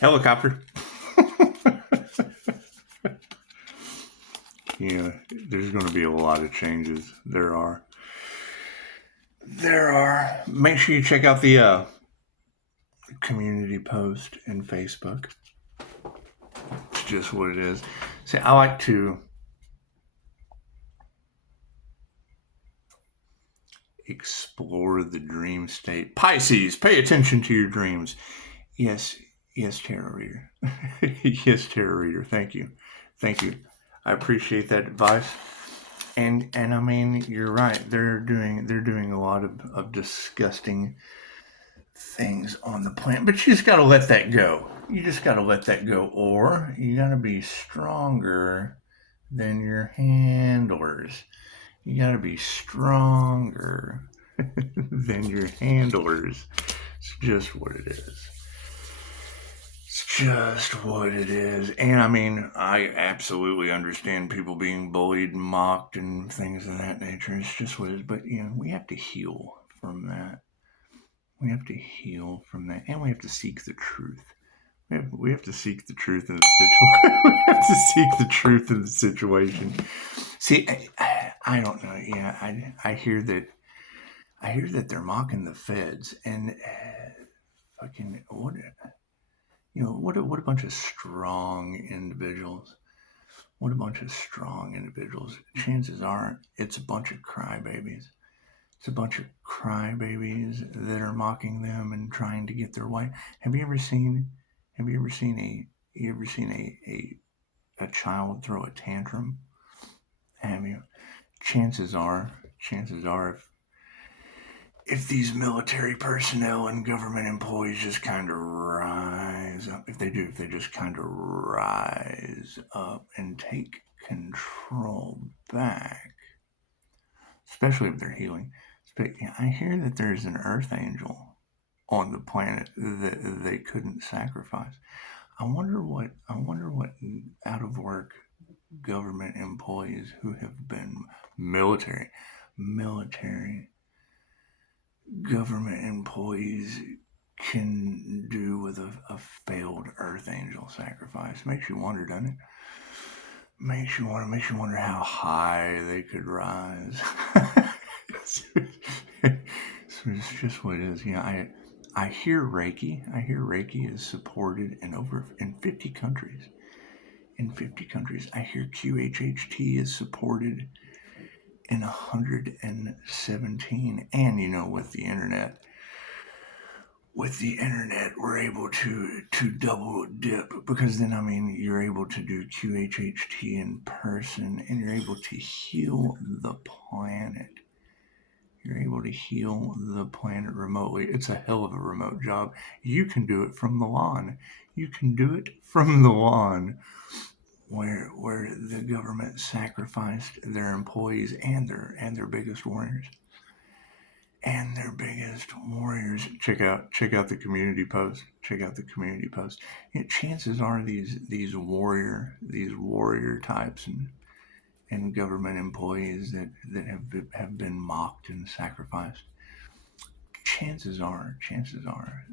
Helicopter. Yeah, there's going to be a lot of changes. There are. Make sure you check out the community post in Facebook. It's just what it is. See, I like to explore the dream state. Pisces, pay attention to your dreams. Yes, tarot reader. Yes, tarot reader. Thank you. I appreciate that advice. And I mean, you're right. They're doing a lot of disgusting things on the planet, but you just got to let that go. Or you got to be stronger than your handlers. You got to be stronger than your handlers. It's just what it is. And I mean, I absolutely understand people being bullied and mocked and things of that nature. It's just what it is. But, we have to heal from that. And we have to seek the truth. We have to seek the truth in the situation. We have to seek the truth in the situation. See, I don't know. Yeah, I hear that they're mocking the feds and fucking what a bunch of strong individuals. Chances are it's a bunch of crybabies. It's a bunch of crybabies that are mocking them and trying to get their way. Have you ever seen a child throw a tantrum? Have you? Chances are, if these military personnel and government employees just kind of rise up, if they just kind of rise up and take control back, especially if they're healing. I hear that there's an earth angel on the planet that they couldn't sacrifice. I wonder what out of work government employees who have been military government employees can do with a failed earth angel sacrifice. Makes you wonder, doesn't it? Makes you wonder how high they could rise. It's just what it is. I hear Reiki. Is supported in 50 countries. I hear QHHT is supported in 117. And with the internet, we're able to double dip, because then you're able to do QHHT in person and you're able to heal the planet. Remotely. It's a hell of a remote job. You can do it from the lawn. Where the government sacrificed their employees and their biggest warriors. Check out the community post. Chances are these warrior types and government employees that have been mocked and sacrificed. Chances are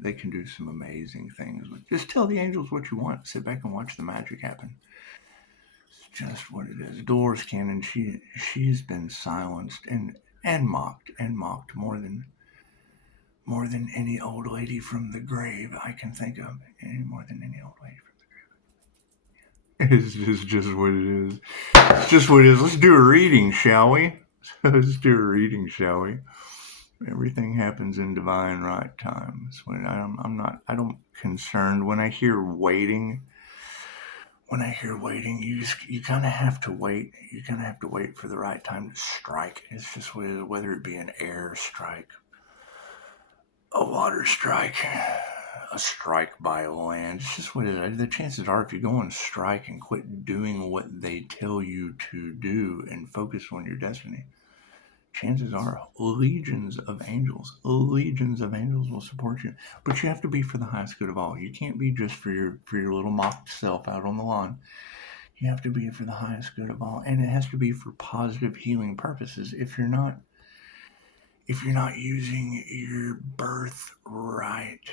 they can do some amazing things. Just tell the angels what you want. Sit back and watch the magic happen. It's just what it is. Dolores Cannon, she's been silenced and mocked more than any old lady from the grave I can think of. More than any old lady from the grave. It's just what it is. Let's do a reading, shall we? Everything happens in divine right time. So I don't concerned when I hear waiting. You kind of have to wait. You kind of have to wait for the right time to strike. It's just whether it be an air strike, a water strike, a strike by land. It's just what it is. The chances are, if you go on strike and quit doing what they tell you to do and focus on your destiny, chances are legions of angels will support you. But you have to be for the highest good of all. You can't be just for your little mocked self out on the lawn. You have to be for the highest good of all, and it has to be for positive healing purposes. If you're not using your birthright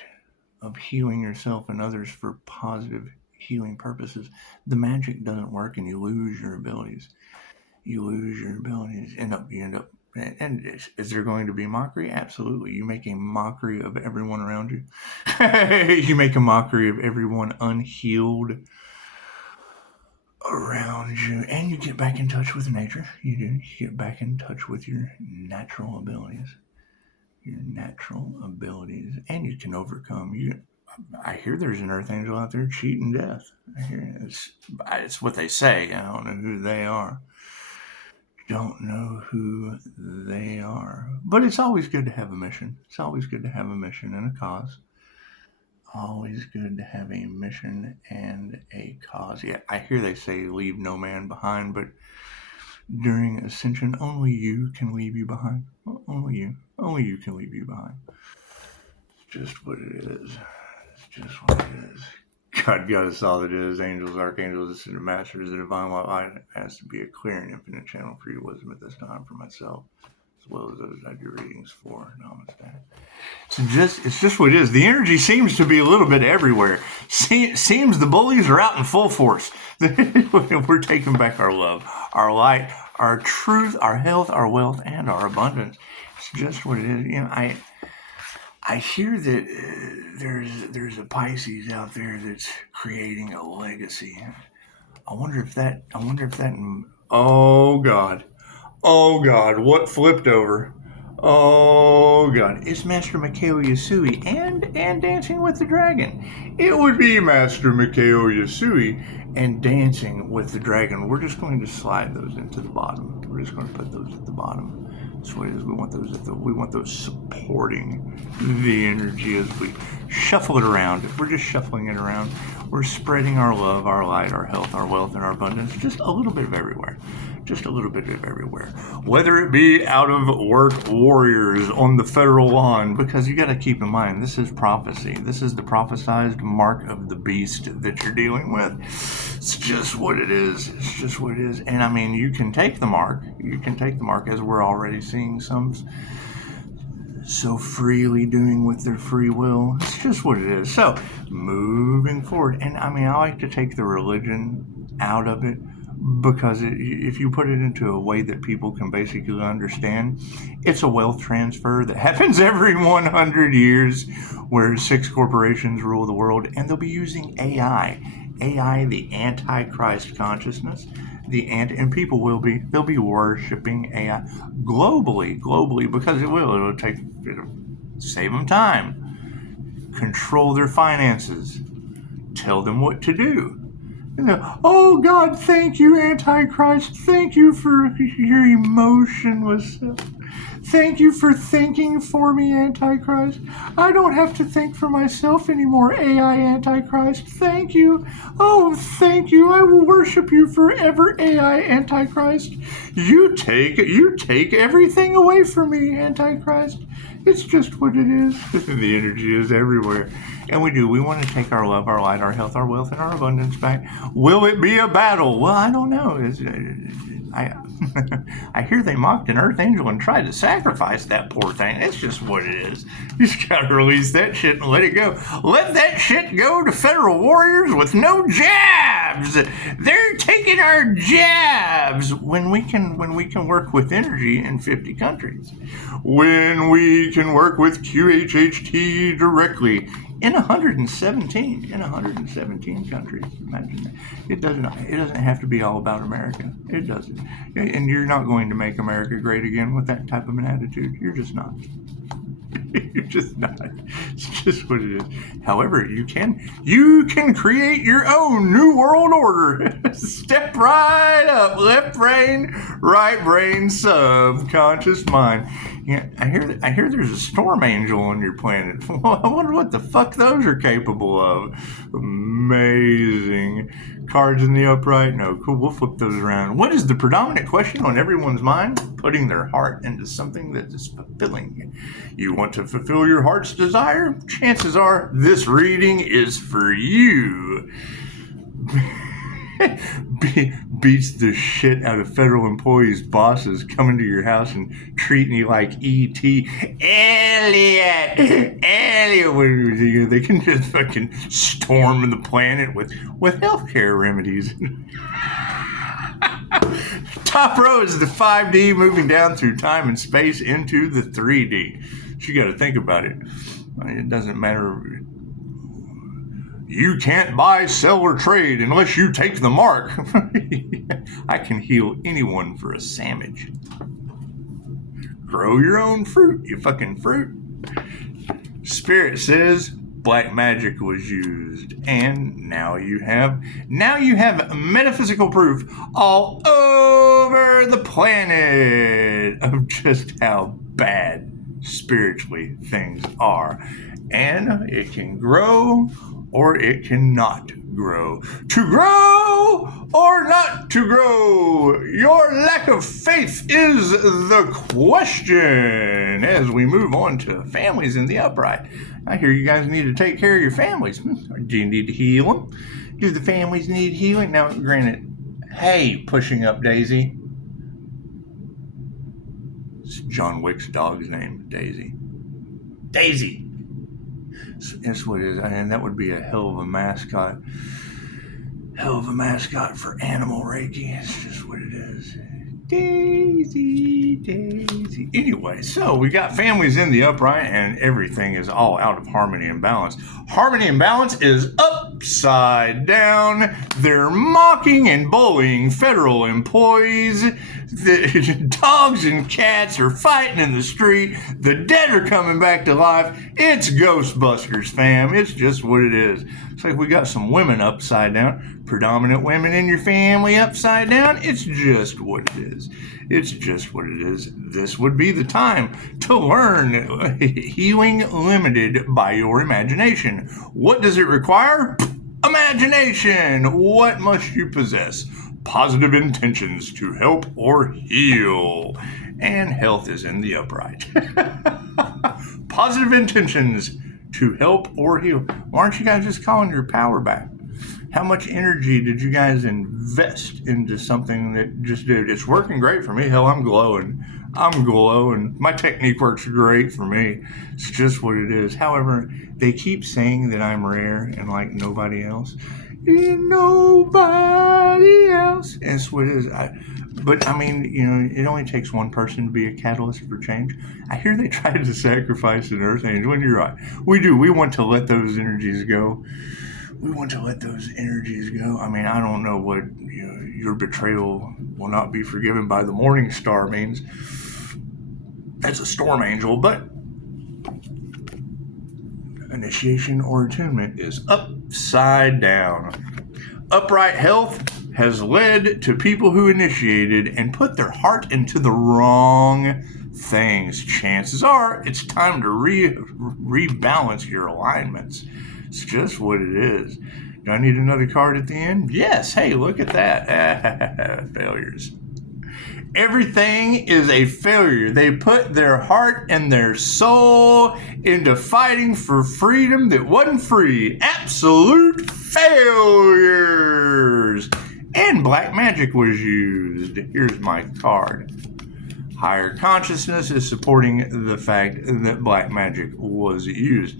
of healing yourself and others for positive healing purposes, the magic doesn't work and you lose your abilities. You lose your abilities. You end up. And is there going to be mockery? Absolutely. You make a mockery of everyone around you. You make a mockery of everyone unhealed around you, and you get back in touch with nature. You do. You get back in touch with your natural abilities. And you can overcome. I hear there's an earth angel out there cheating death. I hear it's what they say. I don't know who they are. Don't know who they are. But it's always good to have a mission. It's always good to have a mission and a cause. Always good to have a mission and a cause. Yeah, I hear they say leave no man behind, but during ascension, only you can leave you behind. Only you. Only you can leave you behind. It's just what it is. It's just what it is. God got us all that is. Angels, archangels, ascended masters, the divine light has to be a clear and infinite channel for your wisdom at this time for myself, as well as those I do readings for. Namaste. It's just what it is. The energy seems to be a little bit everywhere. Seems the bullies are out in full force. We're taking back our love, our light, our truth, our health, our wealth, and our abundance. It's just what it is. You know, I hear that there's a Pisces out there that's creating a legacy. I wonder if that. Oh God, what flipped over? Oh God, it's Master Mikhail Yasui and Dancing with the Dragon. It would be Master Mikhail Yasui and Dancing with the Dragon. We're just going to slide those into the bottom. We're just going to put those at the bottom. That's what it is. We want those supporting the energy as we shuffle it around. We're just shuffling it around. We're spreading our love, our light, our health, our wealth, and our abundance just a little bit of everywhere. Just a little bit of everywhere. Whether it be out of work warriors on the federal lawn, because you got to keep in mind, this is prophecy. This is the prophesized mark of the beast that you're dealing with. It's just what it is. It's just what it is. And I mean, you can take the mark. You can take the mark, as we're already seeing some so freely doing with their free will. It's just what it is. So, moving forward. And I mean, I like to take the religion out of it, because if you put it into a way that people can basically understand, it's a wealth transfer that happens every 100 years, where 6 corporations rule the world, and they'll be using AI, the Antichrist consciousness, and people they'll be worshiping AI globally, because it'll save them time, control their finances, tell them what to do. Oh God, thank you, Antichrist. Thank you for your emotionless self. Thank you for thinking for me, Antichrist. I don't have to think for myself anymore, AI Antichrist. Thank you. Oh, thank you. I will worship you forever, AI Antichrist. You take everything away from me, Antichrist. It's just what it is. The energy is everywhere. And we want to take our love, our light, our health, our wealth, and our abundance back. Will it be a battle? Well, I don't know. I hear they mocked an earth angel and tried to sacrifice that poor thing. It's just what it is. You just got to release that shit and let it go. Let that shit go to federal warriors with no jabs. They're taking our jabs when we can work with energy in 50 countries. When we can work with QHHT directly in 117 countries. Imagine that. It doesn't have to be all about America. It doesn't. And you're not going to make America great again with that type of an attitude. You're just not. You're just not. It's just what it is. However, you can create your own new world order. Step right up. Left brain, right brain, subconscious mind. Yeah, I hear there's a storm angel on your planet. Well, I wonder what the fuck those are capable of. Amazing. Cards in the upright? No, cool. We'll flip those around. What is the predominant question on everyone's mind? Putting their heart into something that is fulfilling. You want to fulfill your heart's desire? Chances are this reading is for you. beats the shit out of federal employees' bosses coming to your house and treating you like E.T. Elliot. They can just fucking storm the planet with healthcare remedies. Top row is the 5D moving down through time and space into the 3D. So you got to think about it. I mean, it doesn't matter. You can't buy, sell, or trade unless you take the mark. I can heal anyone for a sandwich. Grow your own fruit, you fucking fruit. Spirit says black magic was used, and now you have metaphysical proof all over the planet of just how bad spiritually things are. And it can grow or it cannot grow. To grow or not to grow? Your lack of faith is the question. As we move on to families in the upright. I hear you guys need to take care of your families. Do you need to heal them? Do the families need healing? Now, granted, hey, pushing up Daisy. It's John Wick's dog's name, Daisy. Daisy! That's what it is. And that would be a hell of a mascot. Hell of a mascot for animal Reiki. It's just what it is. Daisy, Daisy. Anyway, so we got families in the upright and everything is all out of harmony and balance. Harmony and balance is upside down. They're mocking and bullying federal employees. The dogs and cats are fighting in the street. The dead are coming back to life. It's Ghostbusters, fam. It's just what it is. It's like we got some women upside down. Predominant women in your family upside down. It's just what it is. It's just what it is. This would be the time to learn Healing Limited by your imagination. What does it require? Imagination. What must you possess? Positive intentions to help or heal. And health is in the upright. Positive intentions to help or heal. Why aren't you guys just calling your power back? How much energy did you guys invest into something that just did? It's working great for me. Hell, I'm glowing. My technique works great for me. It's just what it is. However, they keep saying that I'm rare and like nobody else. And nobody else. That's what it is. But I mean, you know, it only takes one person to be a catalyst for change. I hear they tried to sacrifice an earth angel, and you're right. We do. We want to let those energies go. I mean, I don't know what your betrayal will not be forgiven by the morning star means. That's a storm angel, but initiation or attunement is upside down. Upright health has led to people who initiated and put their heart into the wrong things. Chances are it's time to rebalance your alignments. It's just what it is. Do I need another card at the end? Yes. Hey, look at that. Failures. Everything is a failure. They put their heart and their soul into fighting for freedom that wasn't free. Absolute failures. And black magic was used. Here's my card. Higher consciousness is supporting the fact that black magic was used.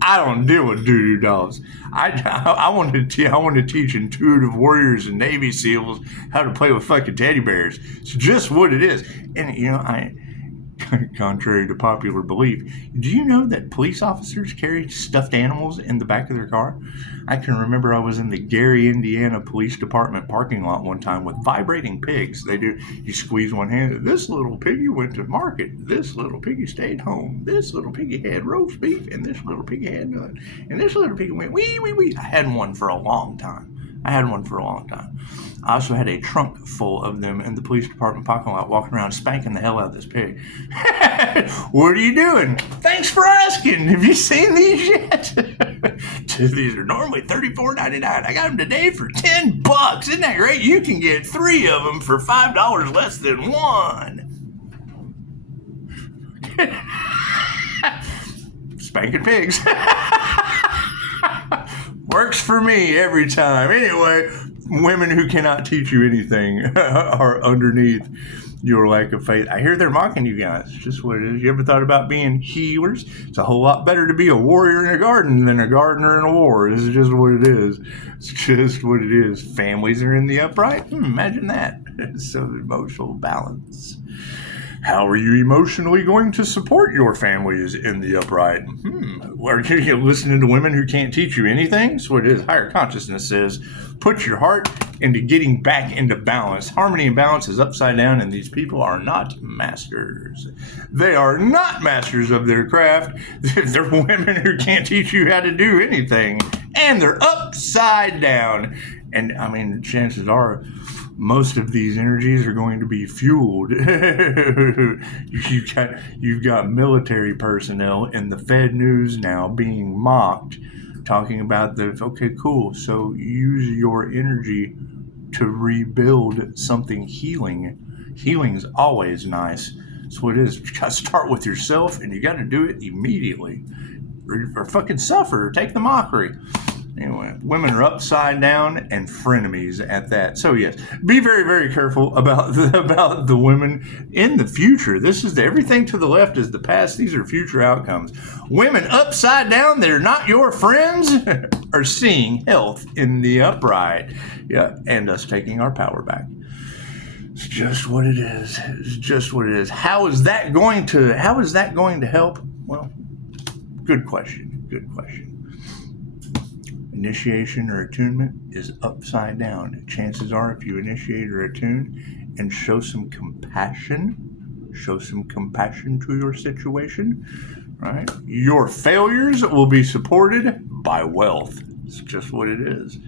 I don't deal with doo-doo dolls. I want to teach intuitive warriors and Navy SEALs how to play with fucking teddy bears. It's just what it is. And, you know, contrary to popular belief, do you know that police officers carry stuffed animals in the back of their car? I can remember I was in the Gary, Indiana Police Department parking lot one time with vibrating pigs. They do. You squeeze one hand. This little piggy went to market. This little piggy stayed home. This little piggy had roast beef, and this little piggy had none. And this little piggy went wee, wee, wee. I had one for a long time. I also had a trunk full of them in the police department parking lot, walking around spanking the hell out of this pig. What are you doing? Thanks for asking. Have you seen these yet? These are normally $34.99. I got them today for $10. Isn't that great? You can get 3 of them for $5 less than one. Spanking pigs. Works for me every time. Anyway, Women who cannot teach you anything are underneath your lack of faith. I hear they're mocking you guys. It's just what it is. You ever thought about being healers? It's a whole lot better to be a warrior in a garden than a gardener in a war. This is just what it is. It's just what it is. Families are in the upright. Imagine that. So emotional balance. How are you emotionally going to support your families in the upright? Are you listening to women who can't teach you anything? That's what it is. Higher consciousness says, put your heart into getting back into balance. Harmony and balance is upside down, and these people are not masters. They are not masters of their craft. They're women who can't teach you how to do anything, and they're upside down. And I mean, chances are, most of these energies are going to be fueled. You've got military personnel in the Fed news now being mocked, talking about okay, cool, so use your energy to rebuild something healing. Healing's always nice. That's what it is. You got to start with yourself, and you got to do it immediately. Or fucking suffer. Take the mockery. Anyway, women are upside down and frenemies at that. So yes, be very, very careful about the women in the future. This is everything to the left is the past. These are future outcomes. Women upside down, they're not your friends, are seeing health in the upright. Yeah, and us taking our power back. It's just what it is. It's just what it is. How is that going to help? Well, good question. Good question. Initiation or attunement is upside down. Chances are, if you initiate or attune and show some compassion to your situation, right? Your failures will be supported by wealth. It's just what it is.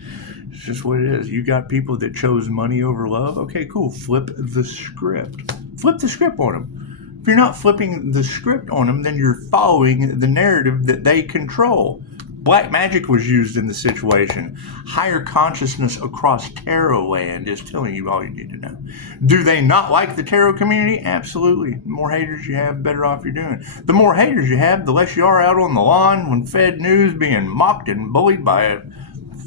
It's just what it is. You got people that chose money over love. Okay, cool. Flip the script. Flip the script on them. If you're not flipping the script on them, then you're following the narrative that they control. Black magic was used in the situation. Higher consciousness across tarot land is telling you all you need to know. Do they not like the tarot community? Absolutely. The more haters you have, the better off you're doing. The more haters you have, the less you are out on the lawn when Fed News being mocked and bullied by a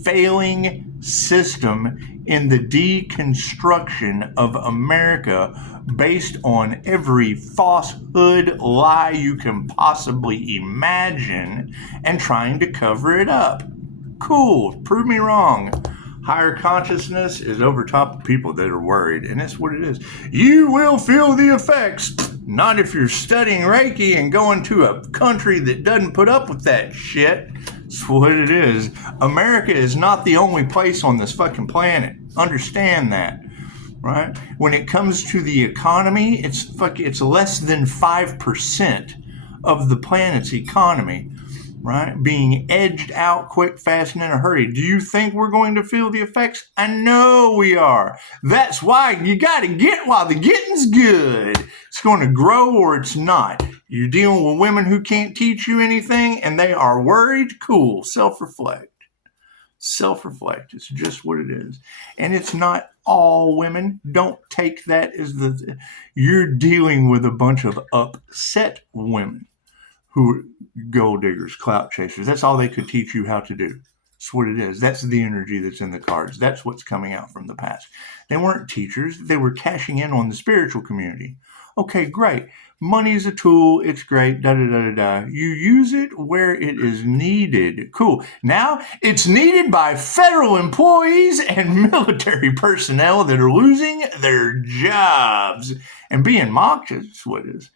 failing system in the deconstruction of America based on every falsehood, lie you can possibly imagine and trying to cover it up. Cool, prove me wrong. Higher consciousness is over top of people that are worried, and that's what it is. You will feel the effects. Not if you're studying Reiki and going to a country that doesn't put up with that shit. That's what it is. America is not the only place on this fucking planet. Understand that, right? When it comes to the economy, it's less than 5% of the planet's economy, right? Being edged out quick, fast, and in a hurry. Do you think we're going to feel the effects? I know we are. That's why you got to get while the getting's good. It's going to grow or it's not. You're dealing with women who can't teach you anything and they are worried. Cool. Self-reflect. Self-reflect. It's just what it is. And it's not all women. Don't take that as you're dealing with a bunch of upset women who are gold diggers, clout chasers. That's all they could teach you how to do. That's what it is. That's the energy that's in the cards. That's what's coming out from the past. They weren't teachers. They were cashing in on the spiritual community. Okay, great. Money's a tool. It's great. Da-da-da-da-da. You use it where it is needed. Cool. Now, it's needed by federal employees and military personnel that are losing their jobs and being mocked. That's what it is.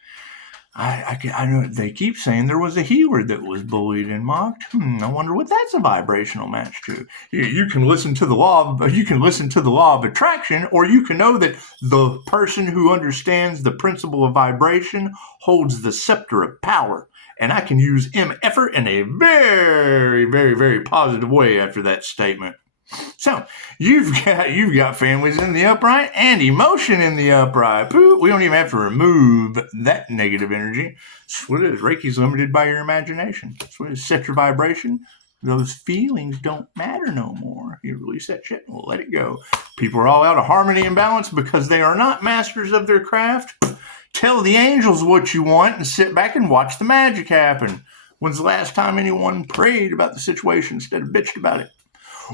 I know they keep saying there was a healer that was bullied and mocked. I wonder what that's a vibrational match to. You can listen to the law of attraction, or you can know that the person who understands the principle of vibration holds the scepter of power. And I can use effort in a very, very, very positive way after that statement. So you've got families in the upright and emotion in the upright. Pooh, we don't even have to remove that negative energy. That's what it is. Reiki's limited by your imagination. That's what it is. Set your vibration. Those feelings don't matter no more. You release that shit and we'll let it go. People are all out of harmony and balance because they are not masters of their craft. Tell the angels what you want and sit back and watch the magic happen. When's the last time anyone prayed about the situation instead of bitched about it?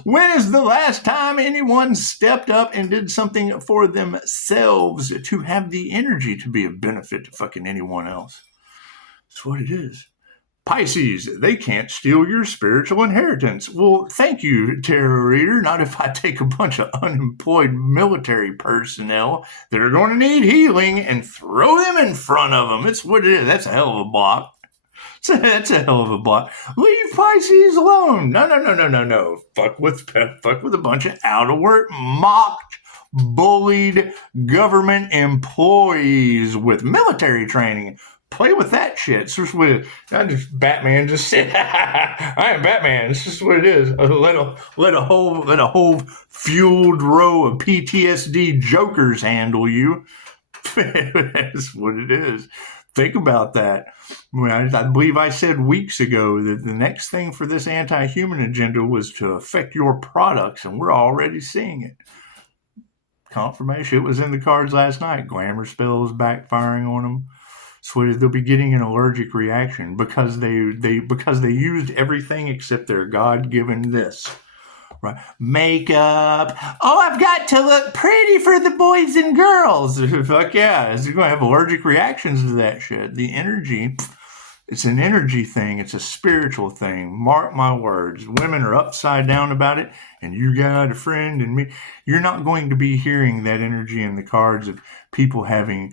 When is the last time anyone stepped up and did something for themselves to have the energy to be of benefit to fucking anyone else? That's what it is. Pisces, they can't steal your spiritual inheritance. Well, thank you, tarot reader. Not if I take a bunch of unemployed military personnel that are going to need healing and throw them in front of them. It's what it is. That's a hell of a block. That's a hell of a block. Leave Pisces alone. No. Fuck with a bunch of out of work, mocked, bullied government employees with military training. Play with that shit. It's just what Batman just said. I am Batman. It's just what it is. Let a whole fueled row of PTSD jokers handle you. That's what it is. Think about that. I believe I said weeks ago that the next thing for this anti-human agenda was to affect your products, and we're already seeing it. Confirmation. It was in the cards last night. Glamour spells backfiring on them. So they'll be getting an allergic reaction because they used everything except their God-given this. Right. Makeup. Oh, I've got to look pretty for the boys and girls. Fuck yeah. You're going to have allergic reactions to that shit. The energy, it's an energy thing. It's a spiritual thing. Mark my words. Women are upside down about it, and you got a friend and me. You're not going to be hearing that energy in the cards of people having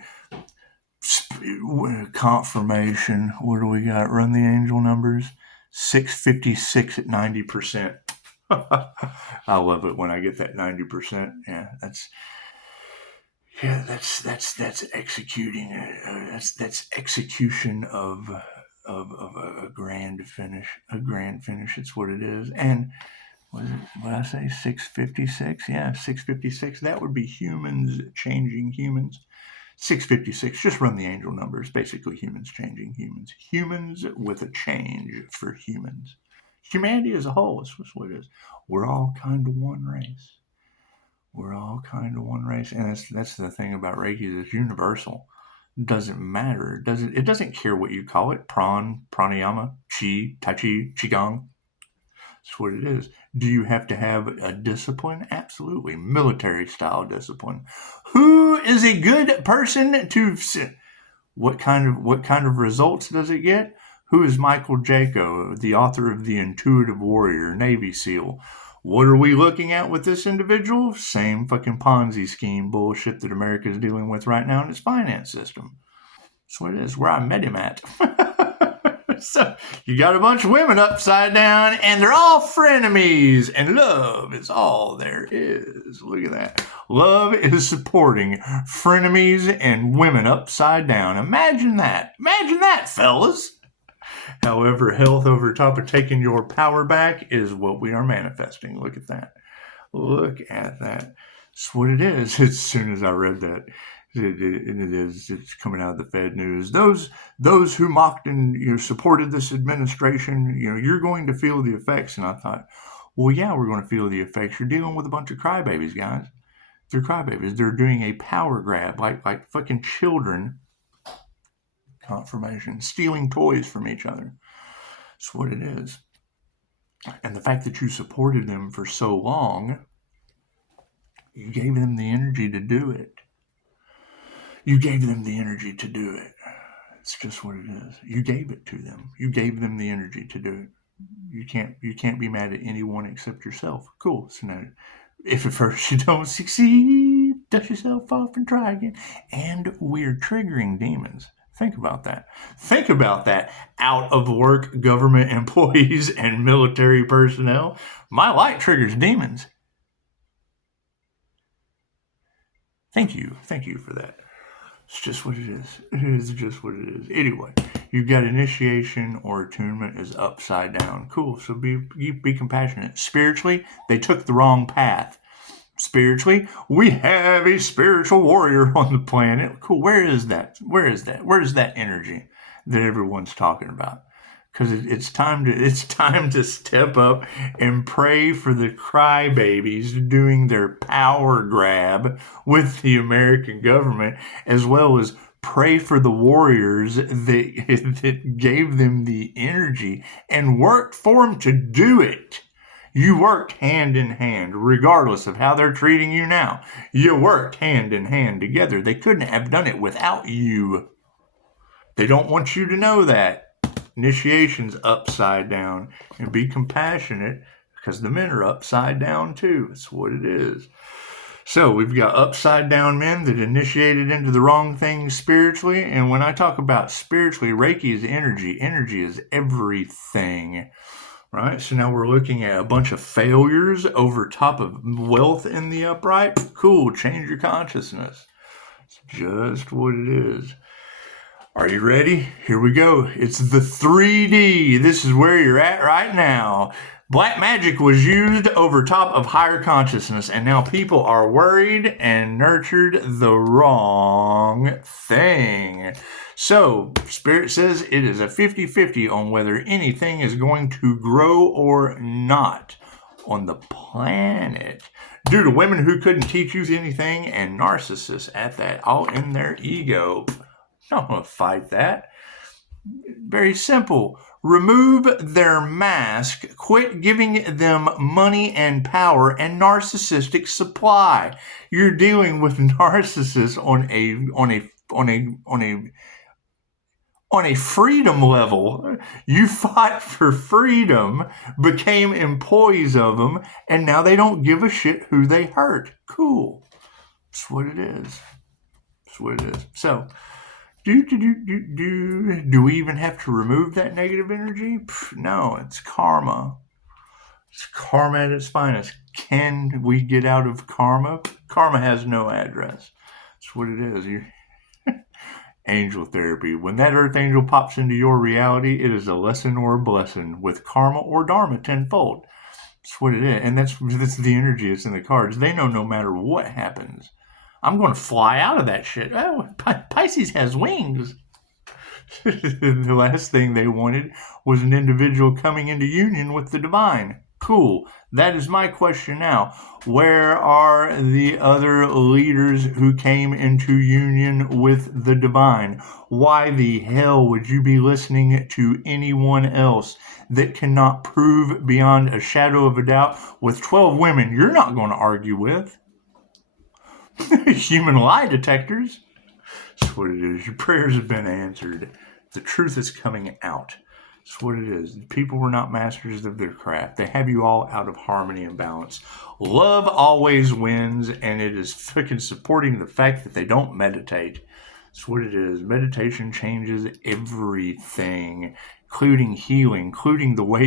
confirmation. What do we got? Run the angel numbers. 656 at 90%. I love it when I get that 90%. Yeah, that's executing. That's execution of a grand finish. A grand finish. It's what it is. And what did I say? 656. Yeah, 656. That would be humans changing humans. 656. Just run the angel numbers. Basically, humans changing humans. Humans with a change for humans. Humanity as a whole is what it is. We're all kind of one race. We're all kind of one race, and that's the thing about Reiki. It's universal. It doesn't matter. It doesn't care what you call it. Pranayama, Chi, Tai Chi, Qigong. That's what it is. Do you have to have a discipline? Absolutely. Military style discipline. Who is a good person to? What kind of results does it get? Who is Michael Jaco, the author of The Intuitive Warrior, Navy SEAL? What are we looking at with this individual? Same fucking Ponzi scheme bullshit that America is dealing with right now in its finance system. That's what it is. Where I met him at. So you got a bunch of women upside down, and they're all frenemies, and love is all there is. Look at that. Love is supporting frenemies and women upside down. Imagine that. Imagine that, fellas. However, health over top of taking your power back is what we are manifesting. Look at that. Look at that. That's what it is. As soon as I read that, it's coming out of the Fed news. Those who mocked and supported this administration, you're going to feel the effects. And I thought, well, yeah, we're going to feel the effects. You're dealing with a bunch of crybabies, guys. They're crybabies. They're doing a power grab like fucking children. Confirmation, stealing toys from each other. That's what it is. And the fact that you supported them for so long, you gave them the energy to do it. You gave them the energy to do it. It's just what it is. You gave it to them. You gave them the energy to do it. You can't be mad at anyone except yourself. Cool. So now, if at first you don't succeed, dust yourself off and try again. And we're triggering demons. Think about that. Think about that. Out of work government employees and military personnel. My light triggers demons. Thank you. Thank you for that. It's just what it is. It is just what it is. Anyway, you've got initiation or attunement is upside down. Cool. So be compassionate. Spiritually, they took the wrong path. Spiritually, we have a spiritual warrior on the planet. Cool. Where is that? Where's that energy that everyone's talking about? Because it's time to step up and pray for the crybabies doing their power grab with the American government, as well as pray for the warriors that gave them the energy and worked for them to do it. You worked hand in hand, regardless of how they're treating you now. You worked hand in hand together. They couldn't have done it without you. They don't want you to know that. Initiation's upside down. And be compassionate, because the men are upside down too. That's what it is. So we've got upside down men that initiated into the wrong things spiritually. And when I talk about spiritually, Reiki is energy. Energy is everything. Right? So now we're looking at a bunch of failures over top of wealth in the upright. Cool. Change your consciousness. It's just what it is. Are you ready? Here we go. It's the 3D. This is where you're at right now. Black magic was used over top of higher consciousness, and now people are worried and nurtured the wrong thing. So, Spirit says it is a 50-50 on whether anything is going to grow or not on the planet due to women who couldn't teach you anything and narcissists at that, all in their ego. I'm going to fight that. Very simple. Remove their mask. Quit giving them money and power and narcissistic supply. You're dealing with narcissists on a freedom level. You fought for freedom, became employees of them, and now they don't give a shit who they hurt. Cool. That's what it is. That's what it is. So, do we even have to remove that negative energy? No, it's karma. It's karma at its finest. Can we get out of karma? Karma has no address. That's what it is. Angel therapy. When that earth angel pops into your reality, it is a lesson or a blessing with karma or dharma tenfold. That's what it is. And that's the energy that's in the cards. They know no matter what happens, I'm going to fly out of that shit. Oh, Pisces has wings. The last thing they wanted was an individual coming into union with the divine. Cool. That is my question now. Where are the other leaders who came into union with the divine? Why the hell would you be listening to anyone else that cannot prove beyond a shadow of a doubt with 12 women you're not going to argue with? Human lie detectors. That's what it is. Your prayers have been answered. The truth is coming out. That's what it is. People were not masters of their craft. They have you all out of harmony and balance. Love always wins, and it is freaking supporting the fact that they don't meditate. That's what it is. Meditation changes everything, including healing, including the way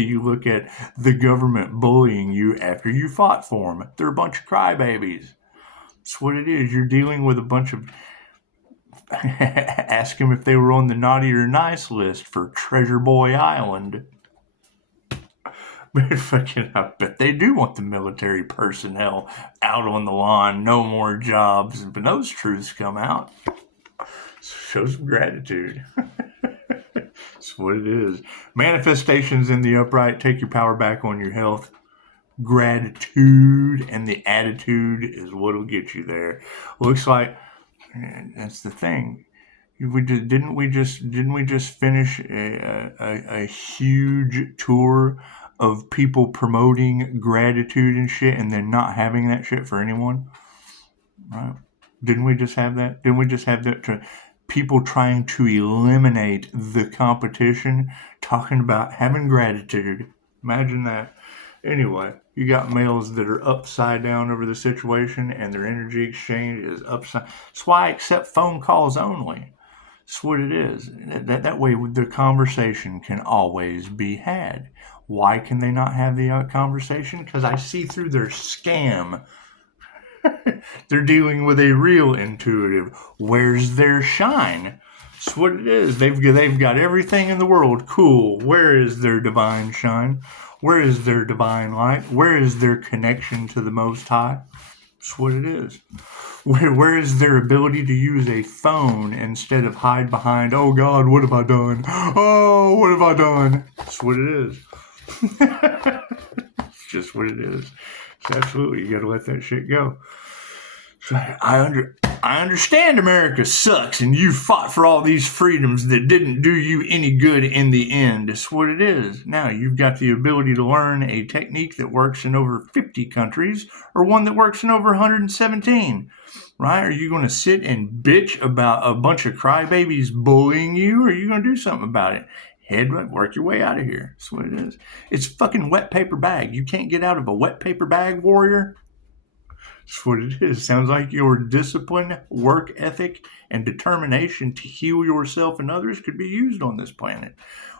you look at the government bullying you after you fought for them. They're a bunch of crybabies. That's what it is. You're dealing with a bunch of... Ask them if they were on the naughty or nice list for Treasure Boy Island. But I bet they do want the military personnel out on the lawn, no more jobs. But those truths come out. Show some gratitude. That's what it is. Manifestations in the upright. Take your power back on your health. Gratitude and the attitude is what'll get you there. Looks like that's the thing. Didn't we just finish a huge tour of people promoting gratitude and shit, and then not having that shit for anyone? Right? Didn't we just have that? Didn't we just have that? People trying to eliminate the competition, talking about having gratitude. Imagine that. Anyway, you got males that are upside down over the situation, and their energy exchange is upside. That's why I accept phone calls only. That's what it is. That way, the conversation can always be had. Why can they not have the conversation? Because I see through their scam. They're dealing with a real intuitive. Where's their shine? That's what it is. They've got everything in the world. Cool. Where is their divine shine? Where is their divine light? Where is their connection to the Most High? That's what it is. Where is their ability to use a phone instead of hide behind, oh God, what have I done? Oh, what have I done? That's what it is. It's just what it is. So absolutely, you got to let that shit go. So I understand America sucks and you fought for all these freedoms that didn't do you any good in the end. That's what it is. Now you've got the ability to learn a technique that works in over 50 countries or one that works in over 117. Right? Are you going to sit and bitch about a bunch of crybabies bullying you, or are you going to do something about it? Work your way out of here. That's what it is. It's a fucking wet paper bag. You can't get out of a wet paper bag, warrior. That's what it is. Sounds like your discipline, work ethic, and determination to heal yourself and others could be used on this planet.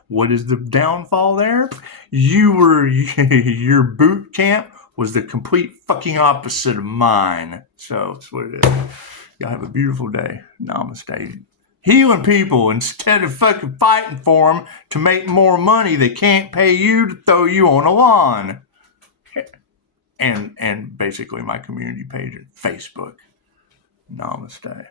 What is the downfall there? Your boot camp was the complete fucking opposite of mine. So that's what it is. Y'all have a beautiful day. Namaste. Healing people instead of fucking fighting for them to make more money. They can't pay you to throw you on a lawn. And basically my community page at Facebook. Namaste.